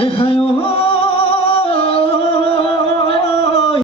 れはよ